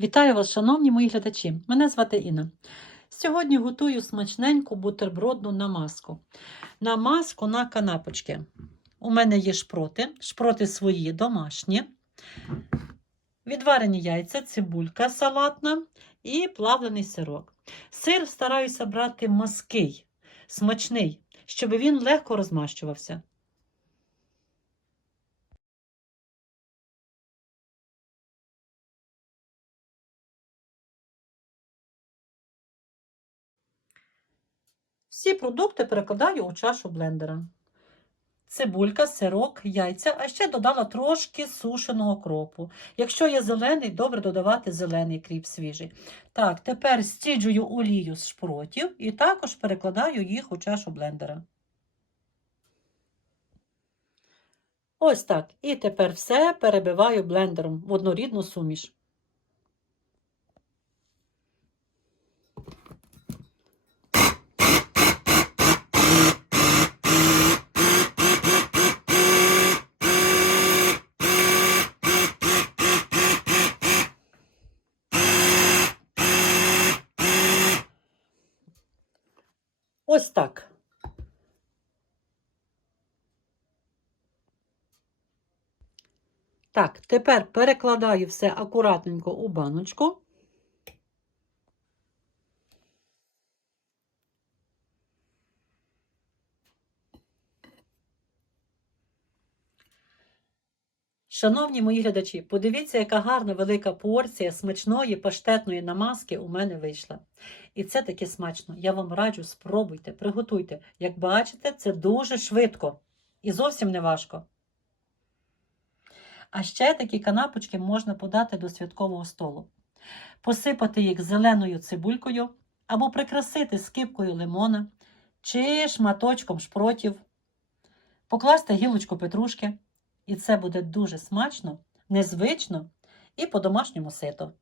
Вітаю вас, шановні мої глядачі! Мене звати Інна. Сьогодні готую смачненьку бутербродну намазку. Намазку на канапочки. У мене є шпроти, шпроти свої домашні, відварені яйця, цибулька салатна і плавлений сирок. Сир стараюся брати мазкий, смачний, щоб він легко розмащувався. Всі продукти перекладаю у чашу блендера. Цибулька, сирок, яйця, а ще додала трошки сушеного кропу. Якщо є зелений, добре додавати зелений кріп свіжий. Так, тепер стіджую олію з шпротів і також перекладаю їх у чашу блендера. Ось так. І тепер все перебиваю блендером в однорідну суміш. Ось так. Так, тепер перекладаю все акуратненько у баночку. Шановні мої глядачі, подивіться, яка гарна велика порція смачної паштетної намазки у мене вийшла. І це таки смачно. Я вам раджу, спробуйте, приготуйте. Як бачите, це дуже швидко і зовсім не важко. А ще такі канапочки можна подати до святкового столу. Посипати їх зеленою цибулькою або прикрасити скипкою лимона чи шматочком шпротів, покласти гілочку петрушки. І це буде дуже смачно, незвично і по-домашньому сито.